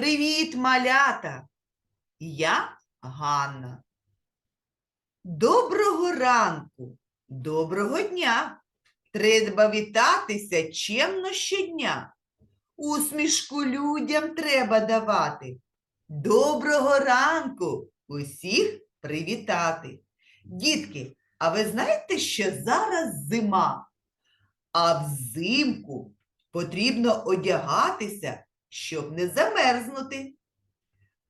Привіт, малята! Я Ганна. Доброго ранку, доброго дня. Треба вітатися чемно щодня. Усмішку людям треба давати. Доброго ранку усіх привітати. Дітки, а ви знаєте, що зараз зима? А взимку потрібно одягатися, щоб не замерзнути.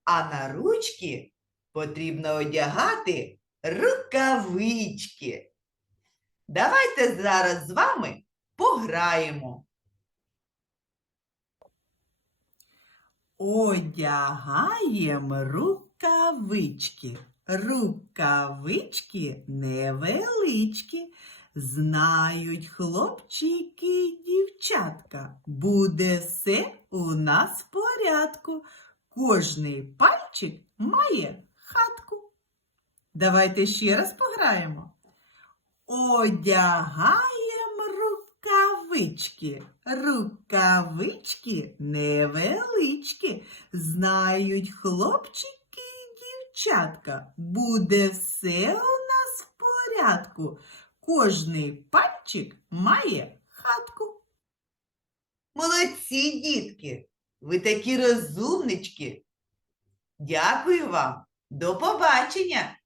А на ручки потрібно одягати рукавички. Давайте зараз з вами пограємо. Одягаєм рукавички. Рукавички невеличкі. Знають хлопчики й дівчатка. Буде все у нас в порядку. Кожний пальчик має хатку. Давайте ще раз пограємо. Одягаєм рукавички. Рукавички невеличкі. Знають хлопчики й дівчатка. Буде все у нас в порядку. Кожний пальчик має хатку. Молодці, дітки! Ви такі розумнички. Дякую вам. До побачення!